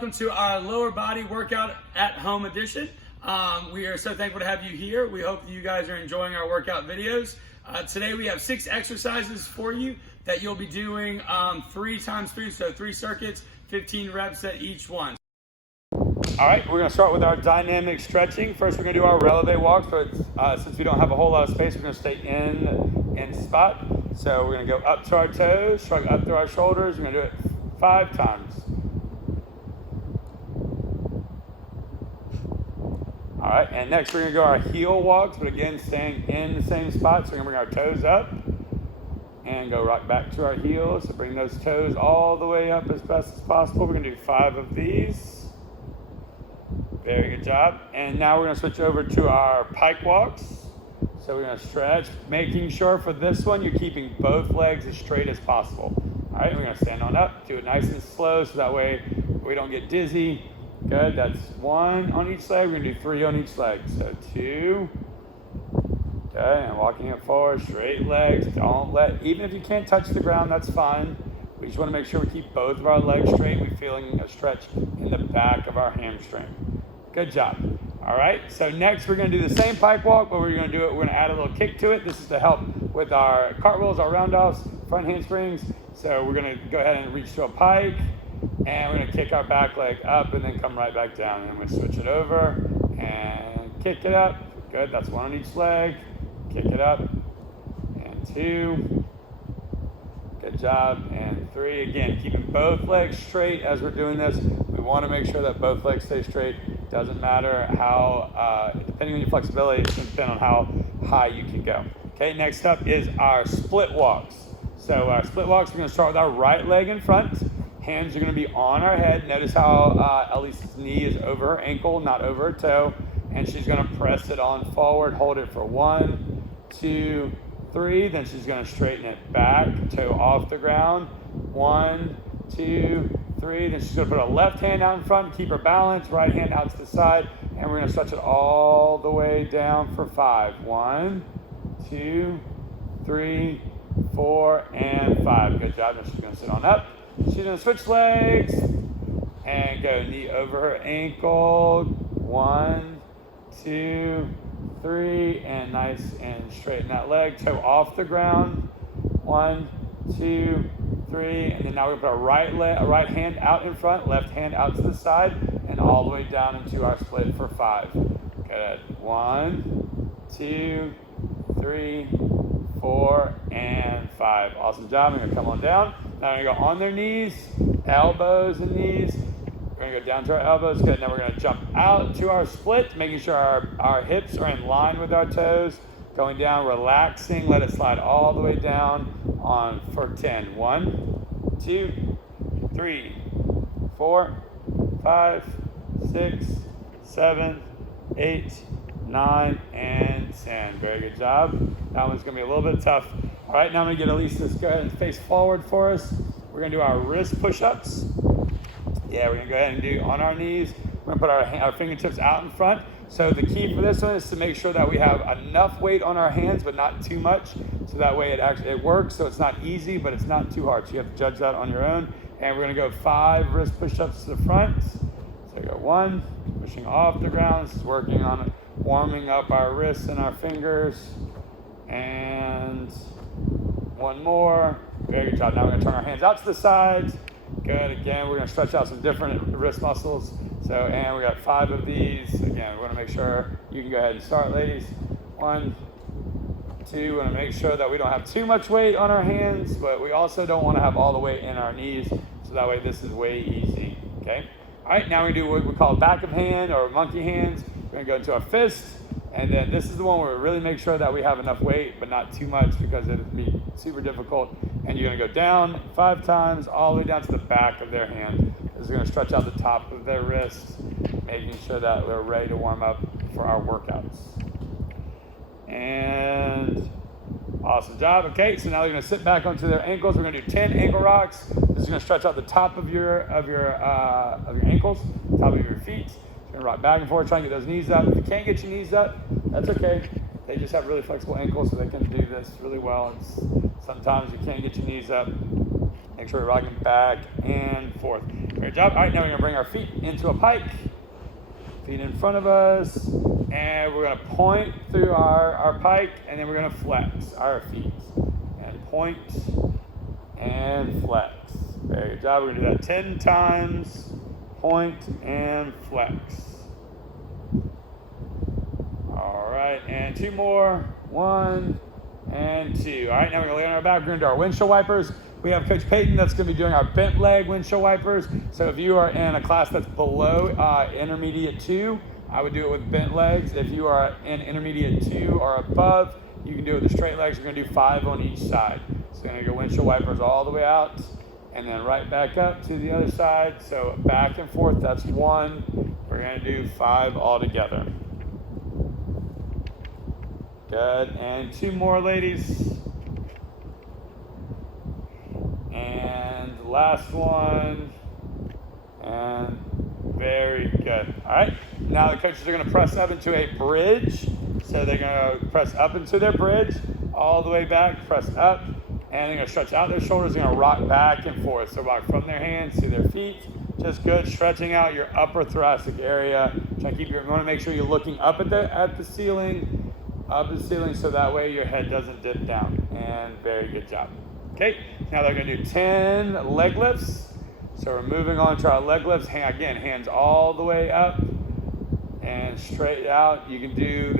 welcome to our lower body workout at home edition. We are so thankful to have you here. We hope that you guys are enjoying our workout videos. Today we have 6 exercises for you that you'll be doing 3 times 3, so 3 circuits, 15 reps at each one. All right, we're gonna start with our dynamic stretching. First, we're gonna do our releve walks, but since we don't have a whole lot of space, we're gonna stay in spot. So we're gonna go up to our toes, shrug up through our shoulders. We're gonna do it 5 times. All right, and next we're gonna go our heel walks, but again, staying in the same spot. So we're gonna bring our toes up and go right back to our heels. So bring those toes all the way up as best as possible. We're gonna do 5 of these. Very good job. And now we're gonna switch over to our pike walks. So we're gonna stretch, making sure for this one, you're keeping both legs as straight as possible. All right, we're gonna stand on up, do it nice and slow so that way we don't get dizzy. Good, that's 1 on each leg. We're gonna do 3 on each leg. So 2, okay, and walking it forward, straight legs. Don't let, even if you can't touch the ground, that's fine. We just wanna make sure we keep both of our legs straight. We're feeling a stretch in the back of our hamstring. Good job. All right, so next we're gonna do the same pike walk, but we're gonna add a little kick to it. This is to help with our cartwheels, our roundoffs, front handsprings. So we're gonna go ahead and reach to a pike, and we're gonna kick our back leg up and then come right back down. And we're gonna switch it over and kick it up. Good, that's 1 on each leg. Kick it up, and 2. Good job, and 3. Again, keeping both legs straight as we're doing this. We wanna make sure that both legs stay straight. Doesn't matter how, depending on your flexibility, it's gonna depend on how high you can go. Okay, next up is our split walks. So our split walks, we're gonna start with our right leg in front. Hands are gonna be on our head. Notice how Elise's knee is over her ankle, not over her toe. And she's gonna press it on forward, hold it for 1, 2, 3. Then she's gonna straighten it back, toe off the ground. 1, 2, 3. Then she's gonna put a left hand out in front, keep her balance, right hand out to the side, and we're gonna stretch it all the way down for 5. 1, 2, 3, 4, and 5. Good job. Now she's gonna sit on up. She's gonna switch legs and go knee over her ankle. 1, 2, 3, and nice and straighten that leg, toe off the ground. 1, 2, 3, and then now we're gonna put a right hand out in front, left hand out to the side, and all the way down into our split for 5. Good. 1, 2, 3, 4, and 5. Awesome job. We're gonna come on down. Now we're gonna go on their knees, elbows and knees. We're gonna go down to our elbows. Good. Now we're gonna jump out to our split, making sure our hips are in line with our toes. Going down, relaxing, let it slide all the way down on for 10. 1, 2, 3, 4, 5, 6, 7, 8, 9, and 10. Very good job. That one's gonna be a little bit tough. All right, now I'm gonna get Elise to go ahead and face forward for us. We're gonna do our wrist push-ups. Yeah, we're gonna go ahead and do on our knees. We're gonna put our fingertips out in front. So the key for this one is to make sure that we have enough weight on our hands, but not too much. So that way it works. So it's not easy, but it's not too hard. So you have to judge that on your own. And we're gonna go 5 wrist push-ups to the front. So go 1, pushing off the ground. This is working on warming up our wrists and our fingers. And 1 more. Very good job. Now we're gonna turn our hands out to the sides. Good. Again, we're gonna stretch out some different wrist muscles. So, and we got 5 of these. Again, we wanna make sure you can go ahead and start, ladies. 1, 2, we wanna make sure that we don't have too much weight on our hands, but we also don't wanna have all the weight in our knees. So that way this is way easy, okay? All right, now we do what we call back of hand or monkey hands. We're gonna go into a fist. And then this is the one where we really make sure that we have enough weight, but not too much because it would be super difficult. And you're gonna go down 5 times, all the way down to the back of their hand. This is gonna stretch out the top of their wrist, making sure that we're ready to warm up for our workouts. And awesome job. Okay, so now they're gonna sit back onto their ankles. We're gonna do 10 ankle rocks. This is gonna stretch out the top of your ankles, top of your feet. You're gonna rock back and forth, try and get those knees up. If you can't get your knees up, that's okay. They just have really flexible ankles, so they can do this really well. Sometimes you can't get your knees up. Make sure you're rocking back and forth. Great job. All right, now we're gonna bring our feet into a pike. Feet in front of us, and we're gonna point through our pike, and then we're gonna flex our feet. And point and flex. Very good job. We're gonna do that 10 times. Point and flex. All right, and 2 more. 1 and 2. All right, now we're gonna lay on our back. We're gonna do our windshield wipers. We have Coach Peyton that's going to be doing our bent leg windshield wipers. So if you are in a class that's below intermediate 2, I would do it with bent legs. If you are in intermediate 2 or above, you can do it with the straight legs. We're going to do 5 on each side. So we're going to go windshield wipers all the way out and then right back up to the other side. So back and forth, that's 1. We're going to do 5 all together. Good. And 2 more, ladies. And last one, and very good. All right, now the coaches are going to press up into a bridge. So they're going to press up into their bridge, all the way back, press up, and they're going to stretch out their shoulders. They're going to rock back and forth. So rock from their hands to their feet. Just good, stretching out your upper thoracic area. Try to keep you want to make sure you're looking up at the ceiling, so that way your head doesn't dip down. And very good job. Okay, now they're going to do 10 leg lifts. So we're moving on to our leg lifts. Again, hands all the way up and straight out. You can do,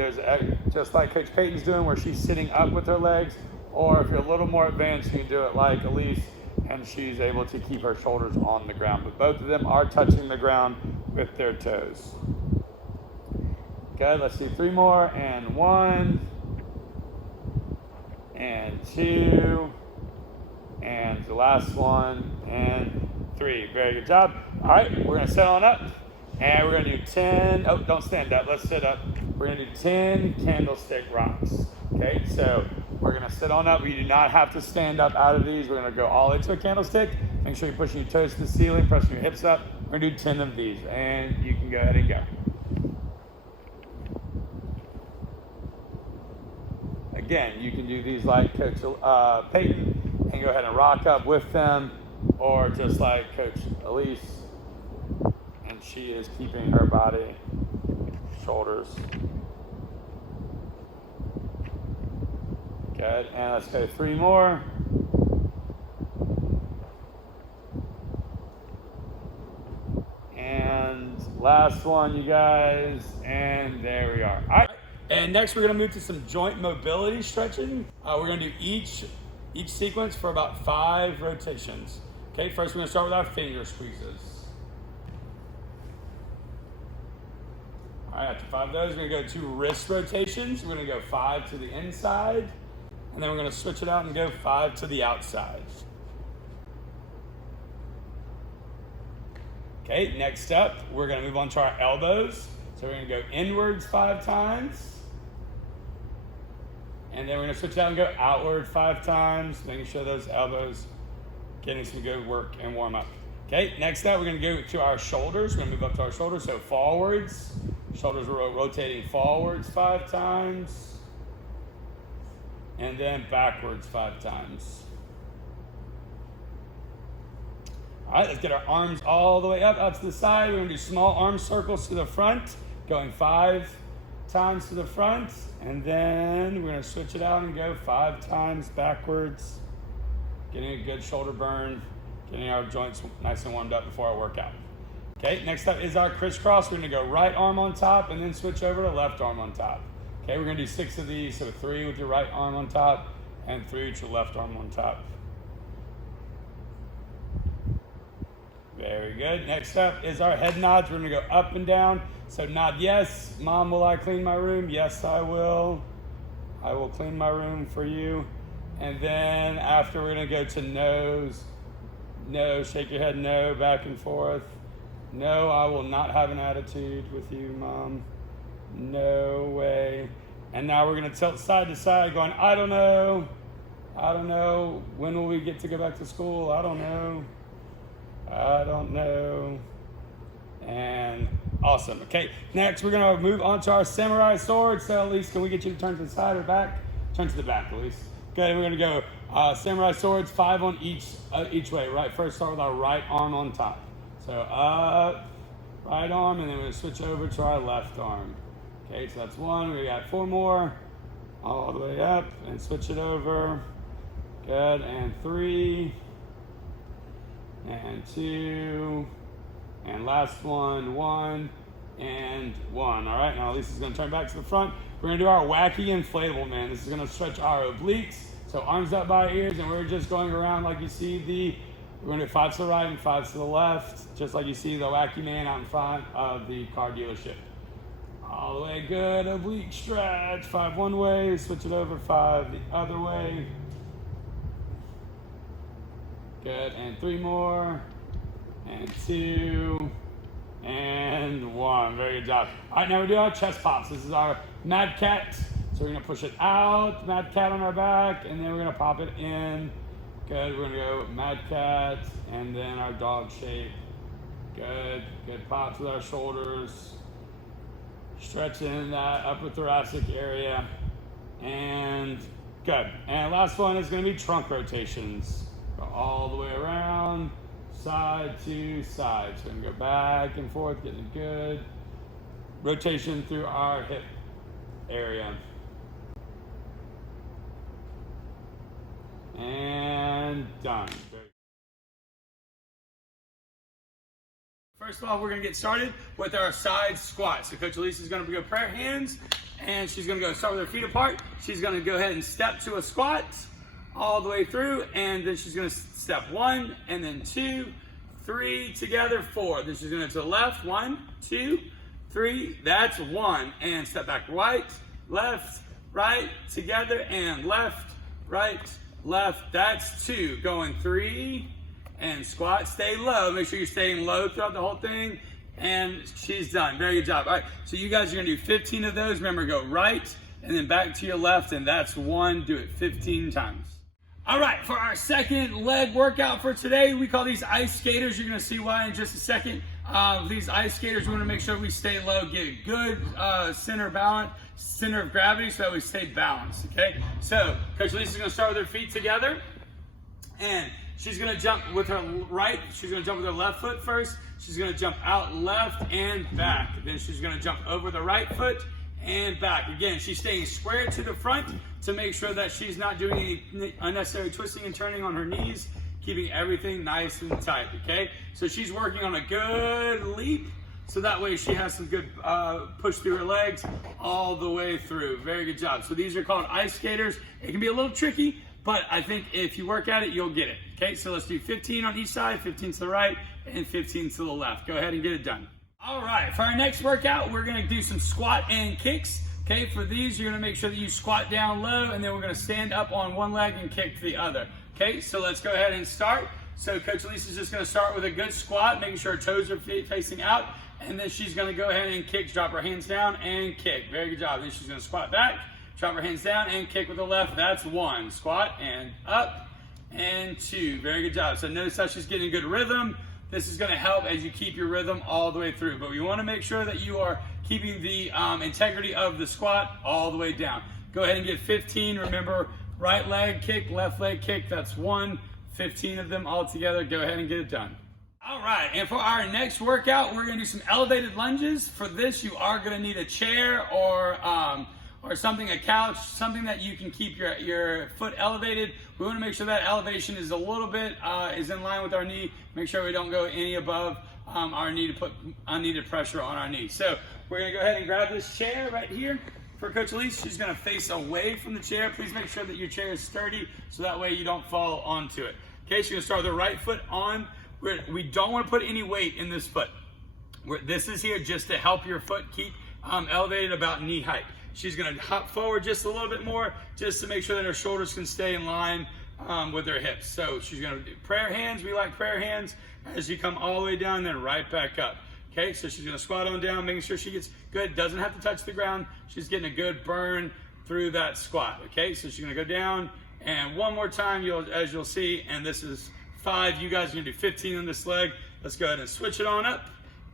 just like Coach Peyton's doing, where she's sitting up with her legs. Or if you're a little more advanced, you can do it like Elise, and she's able to keep her shoulders on the ground. But both of them are touching the ground with their toes. Good, let's do 3 more. And 1, and 2, and the last one, and 3. Very good job. All right, we're going to sit on up, and we're going to do 10. Oh, don't stand up. Let's sit up. We're going to do 10 candlestick rocks. Okay, so we're going to sit on up. We do not have to stand up out of these. We're going to go all into a candlestick. Make sure you're pushing your toes to the ceiling, pressing your hips up. We're going to do 10 of these, and you can go ahead and go. Again, you can do these like Coach Peyton, and go ahead and rock up with them, or just like Coach Elise, and she is keeping her body, shoulders. Good, and let's go 3 more. And last one, you guys, and there we are. All right, and next we're gonna move to some joint mobility stretching. We're gonna do each sequence for about 5 rotations. Okay, first we're gonna start with our finger squeezes. All right, after 5 of those, we're gonna go 2 wrist rotations. We're gonna go 5 to the inside, and then we're gonna switch it out and go 5 to the outside. Okay, next up, we're gonna move on to our elbows. So we're gonna go inwards 5 times. And then we're gonna switch out and go outward 5 times, making sure those elbows getting some good work and warm up. Okay, next up, we're gonna go to our shoulders. We're gonna move up to our shoulders, so forwards. Shoulders are rotating forwards 5 times. And then backwards 5 times. All right, let's get our arms all the way up, out to the side. We're gonna do small arm circles to the front, going 5 times to the front, and then we're gonna switch it out and go 5 times backwards, getting a good shoulder burn, getting our joints nice and warmed up before our workout. Okay, next up is our crisscross. We're gonna go right arm on top and then switch over to left arm on top. Okay, we're gonna do 6 of these, so 3 with your right arm on top and 3 with your left arm on top. Very good. Next up is our head nods. We're gonna go up and down. So nod yes. Mom, will I clean my room? Yes, I will. I will clean my room for you. And then after, we're gonna go to no's. No, shake your head no, back and forth. No, I will not have an attitude with you, Mom. No way. And now we're gonna tilt side to side going, I don't know. I don't know. When will we get to go back to school? I don't know. I don't know. And awesome. Okay, next we're gonna move on to our samurai sword. So Elise, can we get you to turn to the side or back? Turn to the back, Elise. Good, we're gonna go samurai swords, 5 on each way, right? First start with our right arm on top. So So up, right arm, and then we're gonna switch over to our left arm. Okay, so that's 1. We got 4 more. All the way up and switch it over. Good, and 3, and 2, and last one, 1, and 1. All right, now Lisa's gonna turn back to the front. We're gonna do our wacky inflatable, man. This is gonna stretch our obliques. So arms up by ears, and we're just going around like you see we're gonna do 5 to the right and 5 to the left, just like you see the wacky man out in front of the car dealership. All the way, good, oblique stretch. 5 one way, switch it over, 5 the other way. Good, and 3 more, and 2, and 1. Very good job. All right, now we're doing our chest pops. This is our mad cat. So we're gonna push it out, mad cat on our back, and then we're gonna pop it in. Good, we're gonna go mad cat, and then our dog shape. Good, good pops with our shoulders. Stretching that upper thoracic area, and good. And last one is gonna be trunk rotations. Go all the way around, side to side. So we're gonna go back and forth, getting a good rotation through our hip area. And done. First of all, we're gonna get started with our side squat. So Coach Elisa's gonna go prayer hands, and she's gonna go start with her feet apart. She's gonna go ahead and step to a squat all the way through, and then she's gonna step 1, and then 2, 3, together, 4. Then she's gonna to the left, 1, 2, 3, that's 1. And step back right, left, right, together, and left, right, left, that's 2. Going 3, and squat, stay low. Make sure you're staying low throughout the whole thing. And she's done. Very good job. All right, so you guys are gonna do 15 of those. Remember, go right and then back to your left, and that's 1. Do it 15 times. All right, for our second leg workout for today, we call these ice skaters. You're gonna see why in just a second. These ice skaters, we wanna make sure we stay low, get a good center of gravity so that we stay balanced, okay? So Coach Lisa's gonna start with her feet together, and she's gonna jump with her right. She's gonna jump with her left foot first. She's gonna jump out left and back. Then she's gonna jump over the right foot and back. Again, she's staying square to the front to make sure that she's not doing any unnecessary twisting and turning on her knees, keeping everything nice and tight, okay? So she's working on a good leap, so that way she has some good push through her legs all the way through. Very good job. So these are called ice skaters. It can be a little tricky, but I think if you work at it, you'll get it. Okay, so let's do 15 on each side, 15 to the right, and 15 to the left. Go ahead and get it done. All right, for our next workout, we're gonna do some squat and kicks. Okay, for these, you're gonna make sure that you squat down low, and then we're gonna stand up on one leg and kick to the other. Okay, so let's go ahead and start. So Coach Lisa's just gonna start with a good squat, making sure her toes are facing out, and then she's gonna go ahead and kick, drop her hands down and kick. Very good job. Then she's gonna squat back, drop her hands down and kick with the left. That's 1. Squat and up and 2. Very good job. So notice how she's getting a good rhythm. This is going to help as you keep your rhythm all the way through. But we want to make sure that you are keeping the integrity of the squat all the way down. Go ahead and get 15. Remember, right leg kick, left leg kick. That's 1. 15 of them all together. Go ahead and get it done. All right, and for our next workout, we're going to do some elevated lunges. For this, you are going to need a chair or something, a couch, something that you can keep your foot elevated. We want to make sure that elevation is a little bit is in line with our knee. Make sure we don't go any above our knee to put unneeded pressure on our knee. So we're going to go ahead and grab this chair right here for Coach Elise. She's going to face away from the chair. Please make sure that your chair is sturdy so that way you don't fall onto it. Okay, she's going to start with the right foot on. We don't want to put any weight in this foot. This is here just to help your foot keep elevated about knee height. She's going to hop forward just a little bit more just to make sure that her shoulders can stay in line with her hips. So she's going to do prayer hands. We like prayer hands as you come all the way down, then right back up. Okay, so she's going to squat on down, making sure she gets good. Doesn't have to touch the ground. She's getting a good burn through that squat. Okay, so she's going to go down. And one more time, as you'll see, and this is 5. You guys are going to do 15 on this leg. Let's go ahead and switch it on up.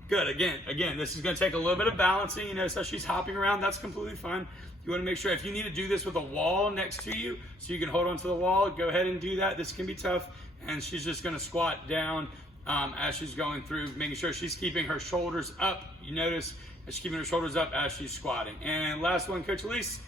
Good. Again, this is going to take a little bit of balancing. You know, so she's hopping around. That's completely fine. You want to make sure if you need to do this with a wall next to you so you can hold onto the wall, go ahead and do that. This can be tough. And she's just going to squat down as she's going through, making sure she's keeping her shoulders up. You notice that she's keeping her shoulders up as she's squatting. And last one, Coach Elise,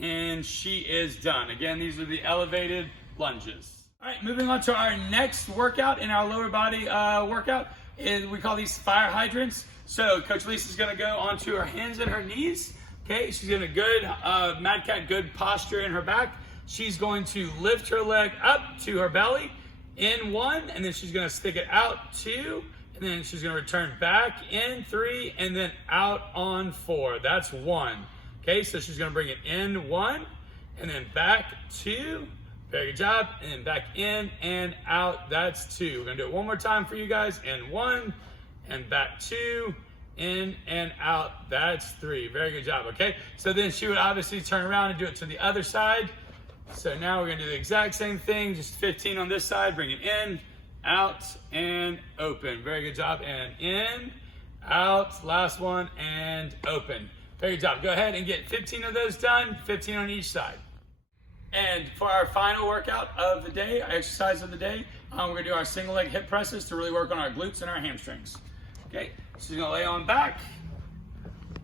and she is done. Again, these are the elevated lunges. All right, moving on to our next workout in our lower body workout. We call these fire hydrants. So Coach Elise is gonna go onto her hands and her knees. Okay, she's in a good mad cat, good posture in her back. She's going to lift her leg up to her belly in 1, and then she's gonna stick it out 2, and then she's gonna return back in 3, and then out on 4. That's 1. Okay, so she's gonna bring it in 1, and then back 2. Very good job. And then back in and out. That's 2. We're gonna do it one more time for you guys. And 1, and back 2, in and out. That's 3. Very good job. Okay, so then she would obviously turn around and do it to the other side. So now we're gonna do the exact same thing, just 15 on this side. Bring it in, out, and open. Very good job. And in, out, last one, and open. Very good job. Go ahead and get 15 of those done, 15 on each side. And for our final workout of the day, our exercise of the day, we're gonna do our single leg hip presses to really work on our glutes and our hamstrings. Okay, she's gonna lay on back,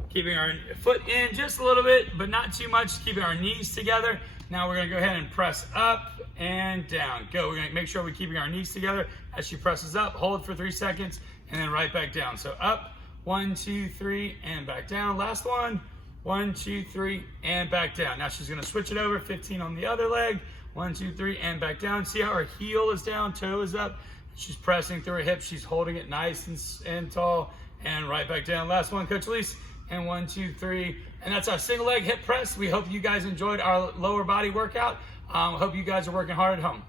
keeping our foot in just a little bit, but not too much, keeping our knees together. Now we're gonna go ahead and press up and down. Go, we're gonna make sure we're keeping our knees together as she presses up, hold for 3 seconds, and then right back down. So up, 1, 2, 3, and back down. Last one. 1, 2, 3, and back down. Now she's gonna switch it over, 15 on the other leg. 1, 2, 3, and back down. See how her heel is down, toe is up. She's pressing through her hips. She's holding it nice and tall, and right back down. Last one, Coach Elise, and 1, 2, 3. And that's our single leg hip press. We hope you guys enjoyed our lower body workout. Hope you guys are working hard at home.